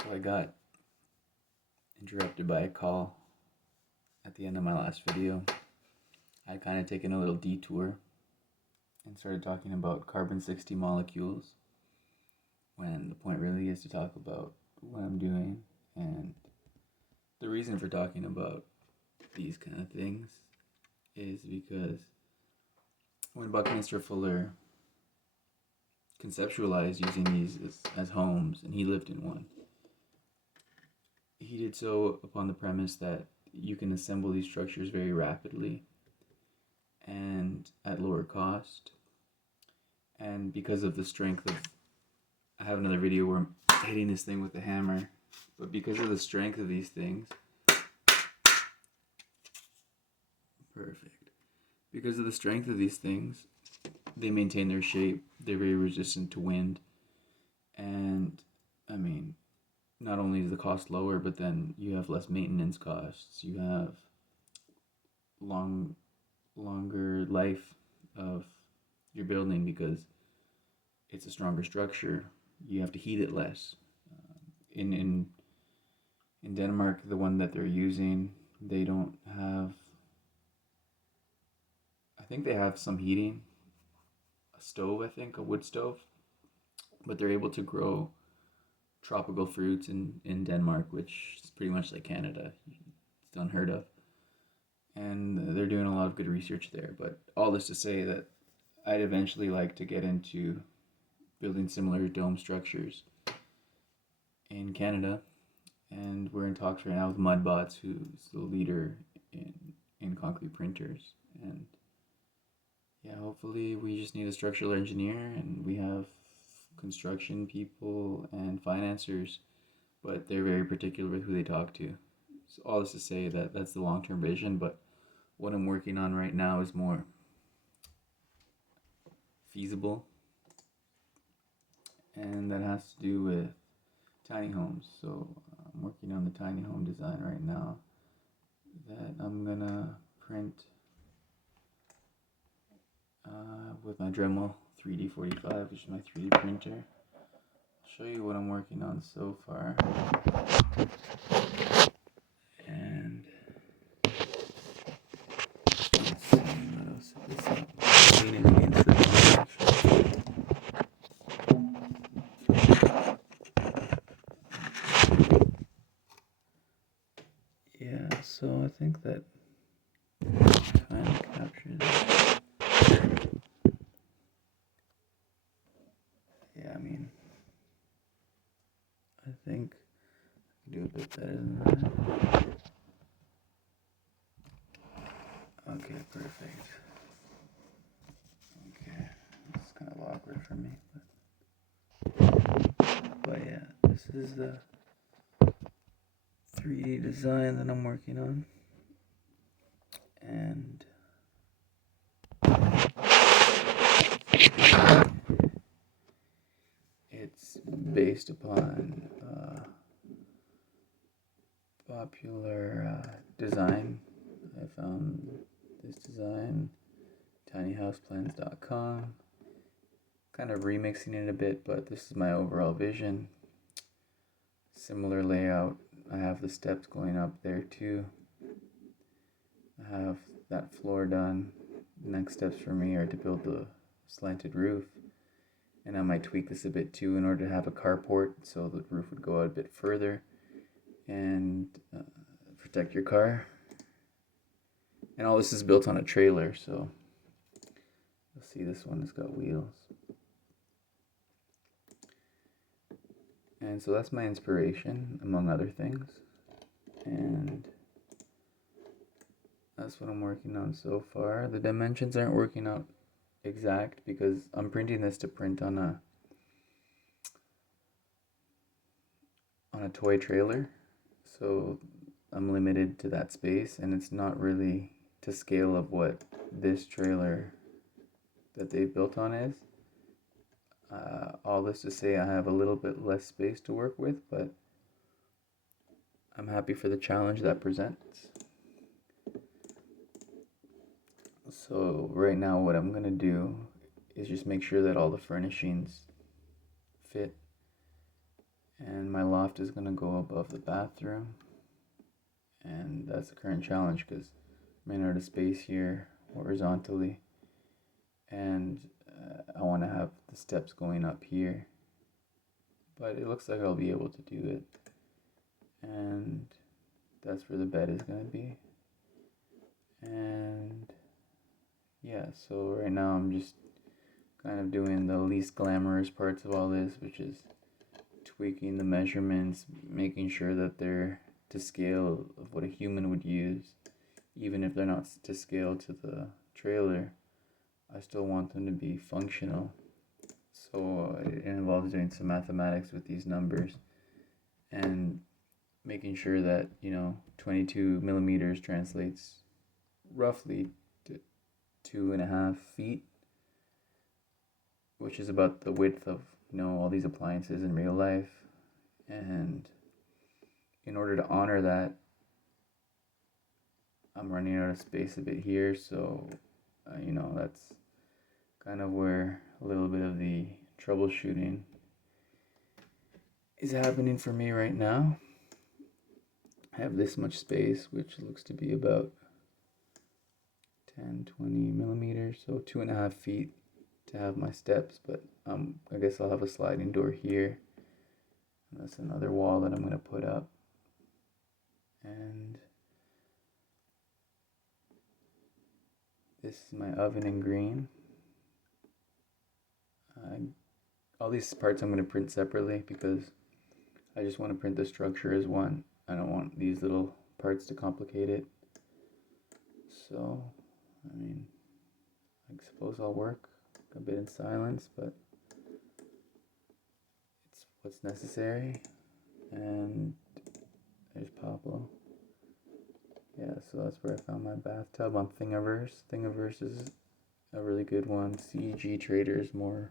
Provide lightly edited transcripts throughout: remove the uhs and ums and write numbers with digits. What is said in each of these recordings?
So I got interrupted by a call at the end of my last video. I'd kind of taken a little detour and started talking about carbon-60 molecules when the point really is to talk about what I'm doing. And the reason for talking about these kind of things is because when Buckminster Fuller conceptualized using these as homes, and he lived in one, he did so upon the premise that you can assemble these structures very rapidly and at lower cost. And because of the strength of, I have another video where I'm hitting this thing with a hammer, but because of the strength of these things, perfect. Because of the strength of these things, they maintain their shape. They're very resistant to wind. And I mean, not only is the cost lower, but then you have less maintenance costs. You have longer life of your building because it's a stronger structure. You have to heat it less. In Denmark, the one that they're using, they don't have. I think they have some heating, a stove. I think a wood stove, but they're able to grow tropical fruits in Denmark, which is pretty much like Canada. It's unheard of. And they're doing a lot of good research there. But all this to say that I'd eventually like to get into building similar dome structures in Canada. And we're in talks right now with Mudbots, who's the leader in concrete printers. And yeah, hopefully we just need a structural engineer, and we have construction people and financiers, but they're very particular with who they talk to. So all this to say that that's the long-term vision, but what I'm working on right now is more feasible, and that has to do with tiny homes. So I'm working on the tiny home design right now that I'm gonna print with my Dremel 3D45, which is my 3D printer. I'll show you what I'm working on so far. And let's see what else is this up. Lean it against the yeah, so I think that kind of captures it. Yeah, I mean, I think I can do a bit better than that. Okay, perfect. Okay, it's kind of awkward for me, but yeah, this is the 3D design that I'm working on, and it's based upon popular design. I found this design, tinyhouseplans.com. Kind of remixing it a bit, but this is my overall vision. Similar layout. I have the steps going up there too. I have that floor done. Next steps for me are to build the slanted roof. And I might tweak this a bit too in order to have a carport so the roof would go out a bit further and protect your car. And all this is built on a trailer, so you'll see this one has got wheels. And so that's my inspiration, among other things. And that's what I'm working on so far. The dimensions aren't working out exact because I'm printing this to print on a toy trailer. So I'm limited to that space, and it's not really to scale of what this trailer that they've built on is. All this to say I have a little bit less space to work with, but I'm happy for the challenge that presents. So right now what I'm going to do is just make sure that all the furnishings fit And my loft is going to go above the bathroom. And that's the current challenge because I'm running out of space here horizontally. And I want to have the steps going up here. But it looks like I'll be able to do it. And that's where the bed is going to be. And yeah, so right now I'm just kind of doing the least glamorous parts of all this, which is tweaking the measurements, making sure that they're to scale of what a human would use. Even if they're not to scale to the trailer, I still want them to be functional. So it involves doing some mathematics with these numbers and making sure that, 22 millimeters translates roughly to 2.5 feet, which is about the width of, all these appliances in real life. And in order to honor that, I'm running out of space a bit here, so, that's kind of where a little bit of the troubleshooting is happening for me right now. I have this much space, which looks to be about 10, 20 millimeters, so 2.5 feet to have my steps, but I guess I'll have a sliding door here. And that's another wall that I'm going to put up. And this is my oven in green. All these parts I'm going to print separately because I just want to print the structure as one. I don't want these little parts to complicate it. So, I suppose I'll work a bit in silence, but it's what's necessary. And there's Pablo. Yeah, so that's where I found my bathtub on Thingiverse. Thingiverse is a really good one. CG Trader is more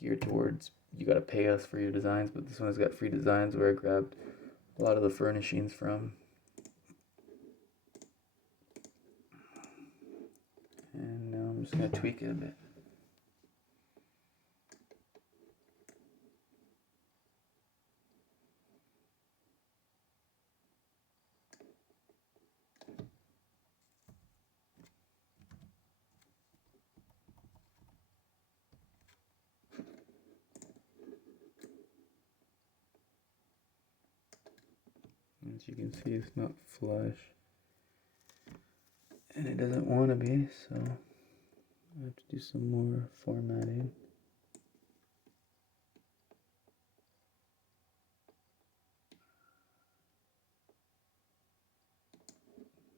geared towards you gotta pay us for your designs, but this one has got free designs where I grabbed a lot of the furnishings from. And now I'm just gonna tweak it a bit. As you can see, it's not flush. And it doesn't want to be, so I have to do some more formatting.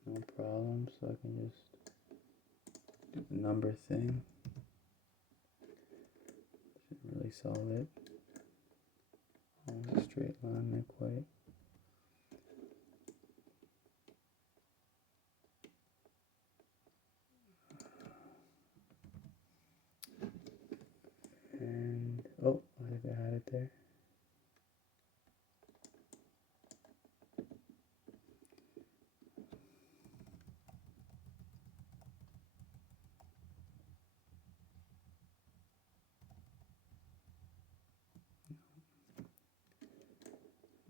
No problem, so I can just do the number thing. Shouldn't really solve it. On a straight line, not quite. And, oh, I think I had it there.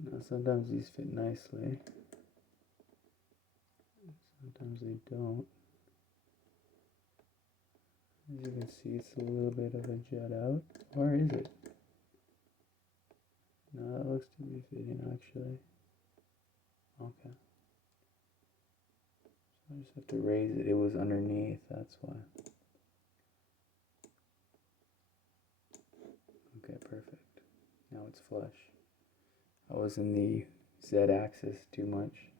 Now sometimes these fit nicely. Sometimes they don't. As you can see, it's a little bit of a jut out. Or is it? No, that looks to be fitting actually. Okay. So I just have to raise it. It was underneath, that's why. Okay, perfect. Now it's flush. I was in the Z axis too much.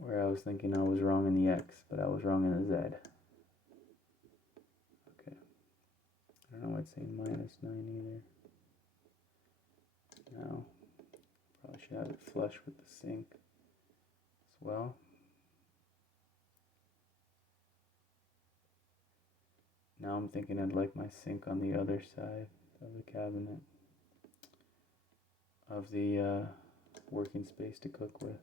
Where I was thinking I was wrong in the X, but I was wrong in the Z. Okay. I don't know why it's saying -9 either. Now, probably should have it flush with the sink as well. Now I'm thinking I'd like my sink on the other side of the cabinet of the working space to cook with.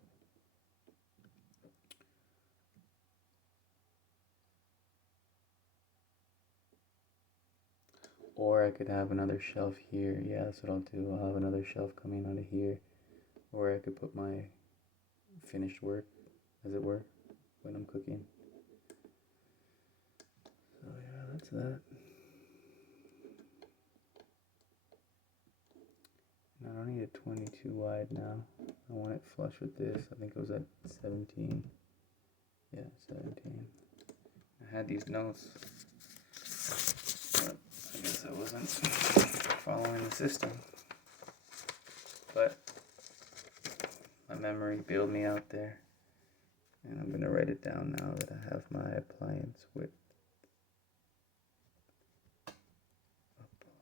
Or I could have another shelf here. Yeah, that's what I'll do. I'll have another shelf coming out of here. Or I could put my finished work, as it were, when I'm cooking. So yeah, that's that. And I don't need a 22 wide now. I want it flush with this. I think it was at 17. Yeah, 17. I had these notes, but I guess I wasn't following the system. But my memory bailed me out there. And I'm going to write it down now that I have my appliance width.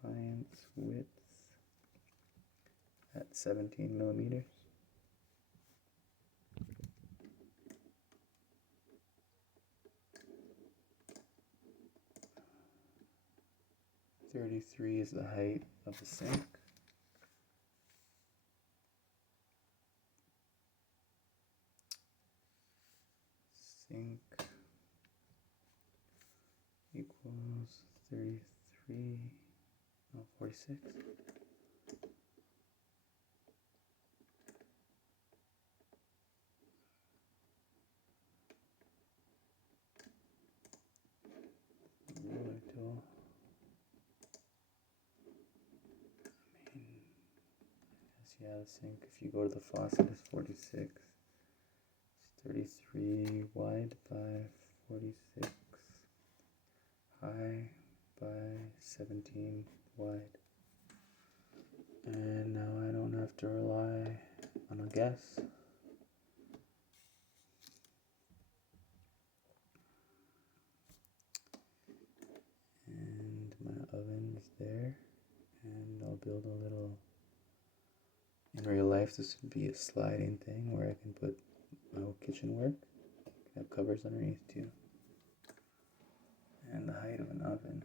Appliance width at 17 millimeters. .33 is the height of the sink. Sink equals 33, no, 46. Ruler tool. I mean, yeah, the sink, if you go to the faucet, is 46. It's 33 wide by 46 high by 17 wide. And now I don't have to rely on a guess. And my oven is there. And I'll build a little, in real life this would be a sliding thing where I can put my old kitchen work. I can have covers underneath too. And the height of an oven,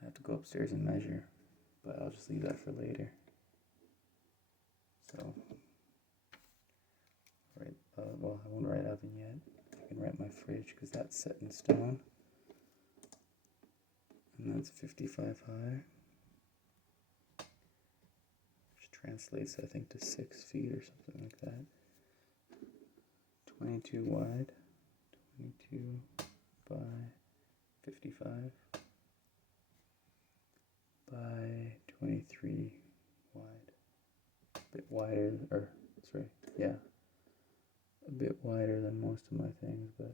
I have to go upstairs and measure, but I'll just leave that for later. So, well, I won't write oven yet. I can write my fridge because that's set in stone. And that's 55 high, which translates, I think, to 6 feet or something like that. 22 wide, 22 by 55 by 23 wide. A bit wider, or sorry, yeah, a bit wider than most of my things, but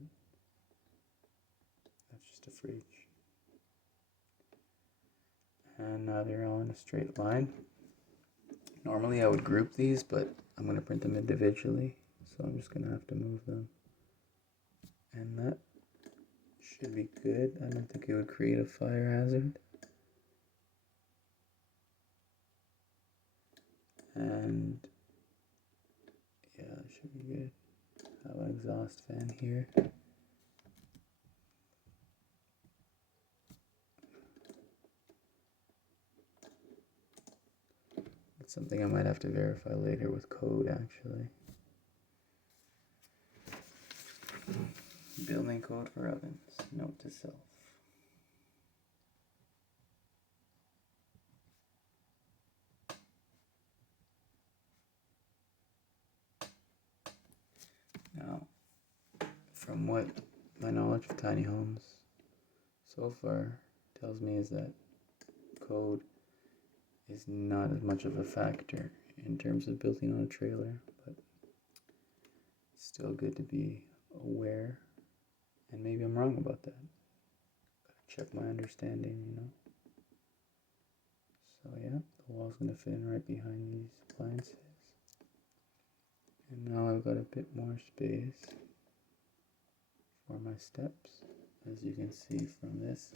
that's just a fridge. And now they're all in a straight line. Normally I would group these, but I'm going to print them individually, so I'm just going to have to move them. And that should be good. I don't think it would create a fire hazard. And yeah, it should be good. I have an exhaust fan here. It's something I might have to verify later with code, actually. Building code for ovens. Note to self. Now, from what my knowledge of tiny homes so far tells me is that code is not as much of a factor in terms of building on a trailer, but it's still good to be aware, and maybe I'm wrong about that. Gotta check my understanding, you know. So yeah, the wall's gonna fit in right behind these appliances. And now I've got a bit more space for my steps, as you can see from this.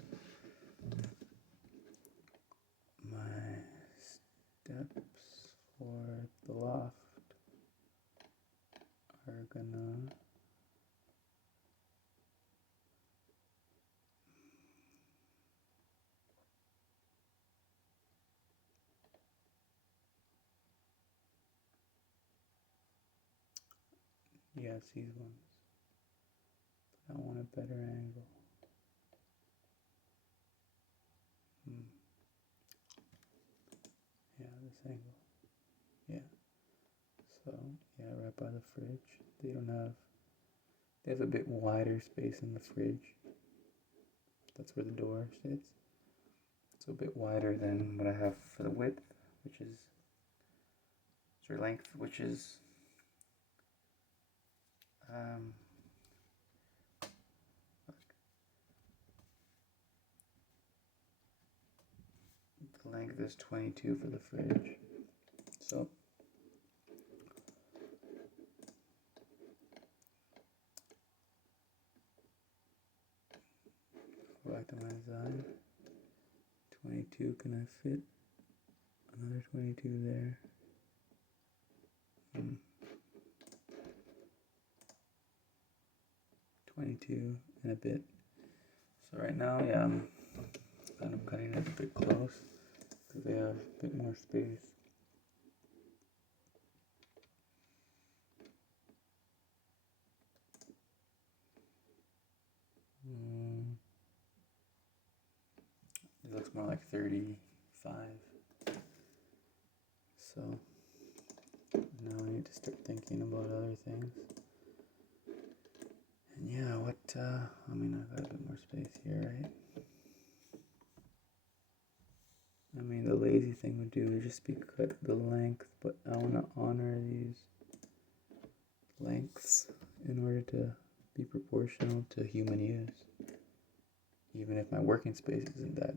My steps for the loft are gonna it's these ones, but I want a better angle. this angle. Yeah. So, yeah, right by the fridge. They have a bit wider space in the fridge. That's where the door sits. So a bit wider than what I have for the width, which is, sorry, length, which is, the length is 22 for the fridge. So go back to my design. 22, can I fit another 22 there? 22 and a bit. So right now, yeah, I'm kind of cutting it a bit close because they have a bit more space. It looks more like 35. So now I need to start thinking about other things. And yeah, I mean, I've got a bit more space here, right? I mean, the lazy thing would do would just be cut the length, but I want to honor these lengths in order to be proportional to human use. Even if my working space isn't that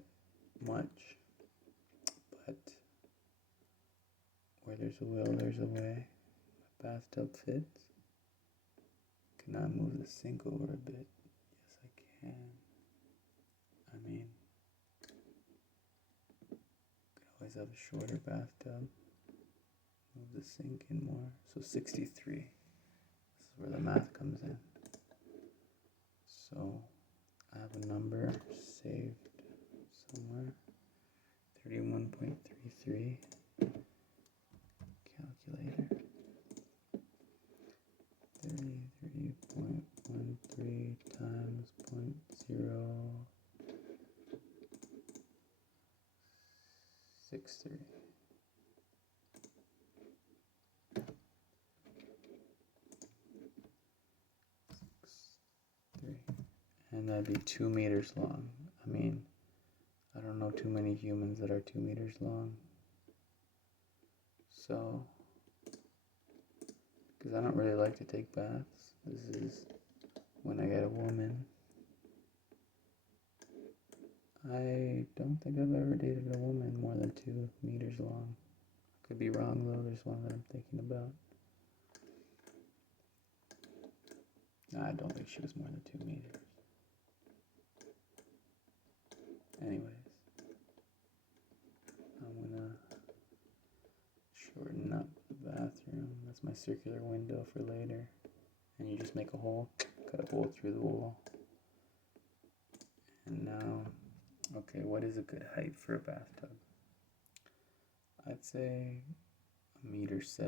much. But where there's a will, there's a way. My bathtub fits. Can I move the sink over a bit? Yes, I can. I mean, could always have a shorter bathtub. Move the sink in more. So 63. This is where the math comes in. So I have a number saved somewhere. 31.33. Calculator. 33.13 times 0.063. And that'd be 2 meters long. I mean, I don't know too many humans that are 2 meters long. So, because I don't really like to take baths. This is when I get a woman. I don't think I've ever dated a woman more than 2 meters long. Could be wrong though, there's one that I'm thinking about. I don't think she was more than 2 meters. Anyways, I'm gonna shorten up the bathroom. That's my circular window for later. And you just make a hole, cut a hole through the wall. And now, okay, what is a good height for a bathtub? I'd say 1.75 meters.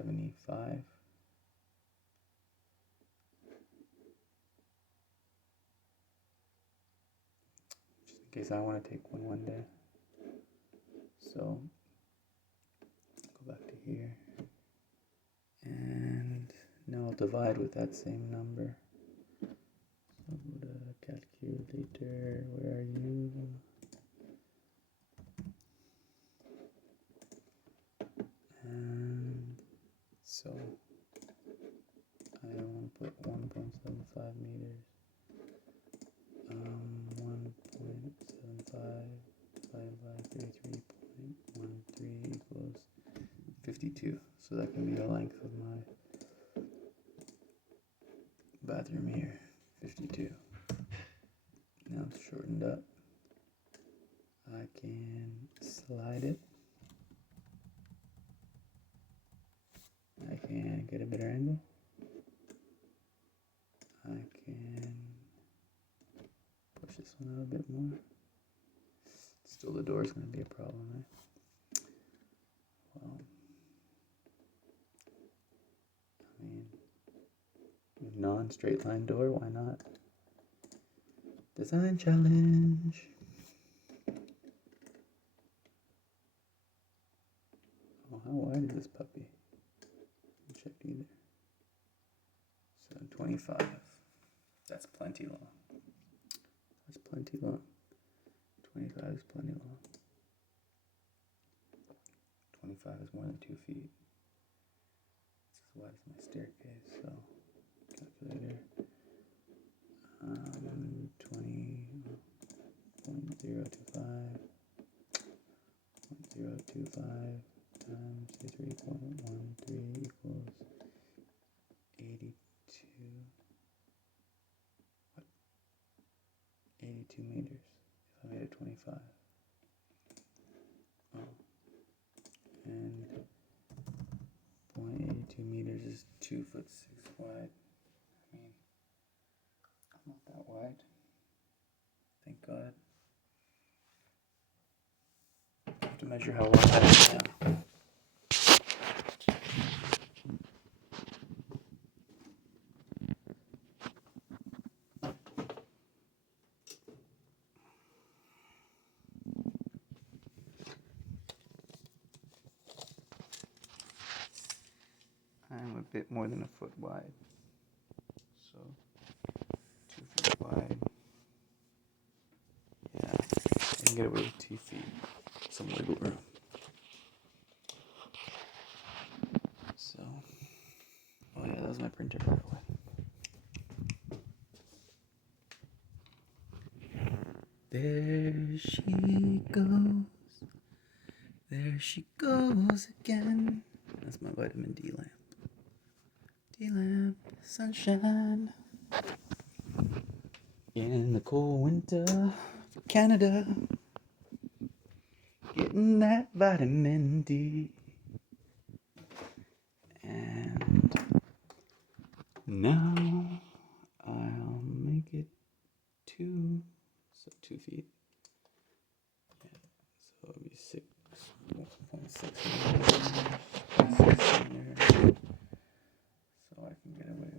Just in case I want to take one day. So, go back to here. And now I'll divide with that same number. So go to calculator, where are you? And so I want to put 1.75 meters. 1.75 divided by 33.13 equals 52. So that can be the length of my bathroom here. 52. Now it's shortened up. I can slide it. I can get a better angle. I can push this one out a bit more. Still, the door is going to be a problem, right? Well, I mean, non-straight line door, why not? Design challenge. Oh, how wide is this puppy? I haven't checked either. So 25. That's plenty long. That's plenty long. 25 is plenty long. 25 is more than 2 feet. It's as wide as my staircase, so calculator. 20.025 times 3.13 equals 82. What? 82 meters. If I made it 25. Oh. And 0.82 meters is 2 foot 6 wide. I mean, I'm not that wide. Thank God. I have to measure how wide I am. I'm a bit more than a foot wide. So 2 feet wide. Yeah, I can get away with 2 feet. Some wiggle room. So, oh yeah, that was my printer, by the way. There she goes. There she goes again. That's my vitamin D lamp. D lamp, sunshine. In the cold winter for Canada. Getting that vitamin D. And now I'll make it 2 feet. Yeah, so it'll be 6.6 meters. So I can get away with.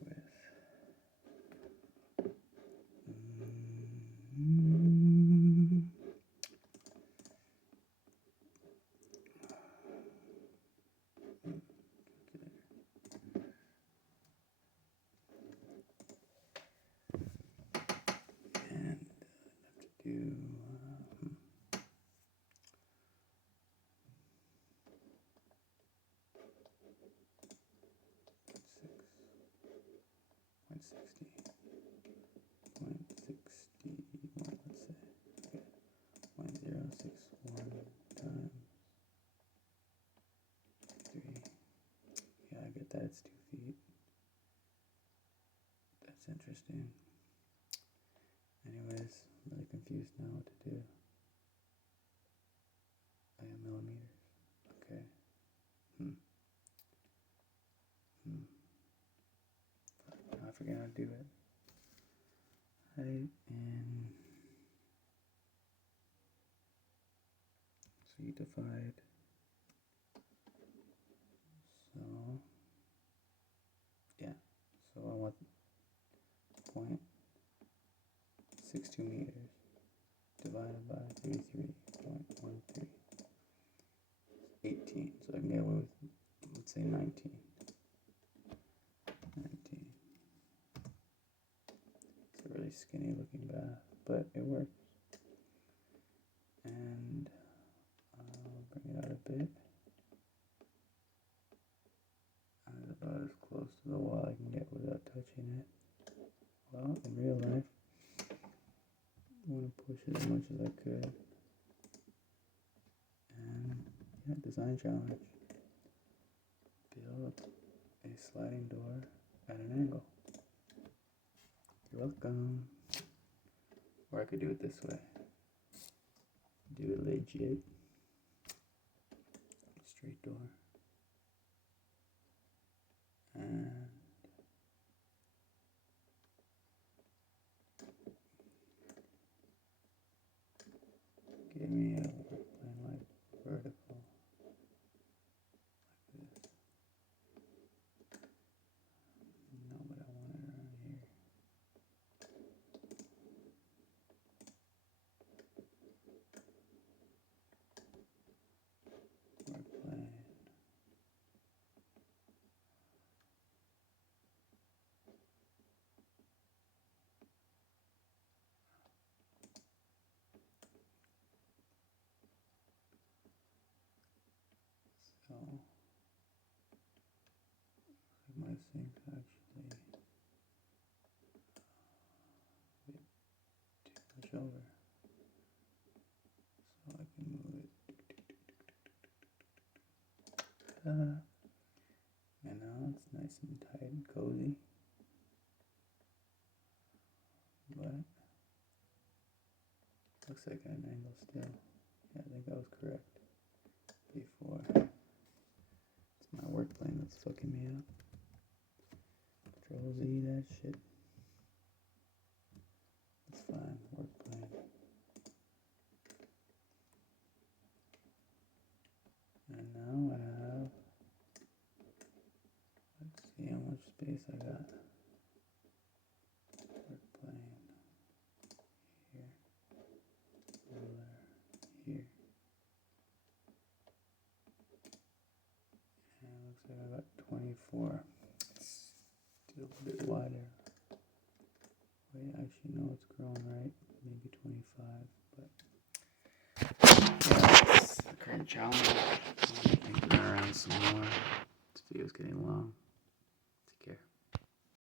Do 6.60, let's say, 0.061 times 3. Yeah, I get that, it's 2 feet. That's interesting. Anyways, I'm really confused now what to do. I am millimeters. Okay. Now I forget how to do it. Height in. So you divide. So yeah. So I want 0.62 meters divided by 33.13. 18. So I can get away with, let's say 19. 19. It's a really skinny looking bath, but it works. And I'll bring it out a bit. And it's about as close to the wall I can get without touching it. Well, in real life, I want to push it as much as I could. And yeah, design challenge. Build a sliding door at an angle. You're welcome. Or I could do it this way. Do it legit. Straight door. And give me a work plane like vertical. Like this. No, but I want it around here. Work plane. think actually too much over. So I can move it. And now it's nice and tight and cozy. But looks like an angle still. Yeah, I think I was correct before. It's my work plane that's fucking me up. Control Z that shit. It's fine, work plane. And now I have, let's see how much space I got. Work plane here, ruler here. And it looks like I got 24. Still a bit wider. Wait, actually no, it's growing right. Maybe 25, but yeah, that's the current challenge. I think we're around some more. This video's getting long.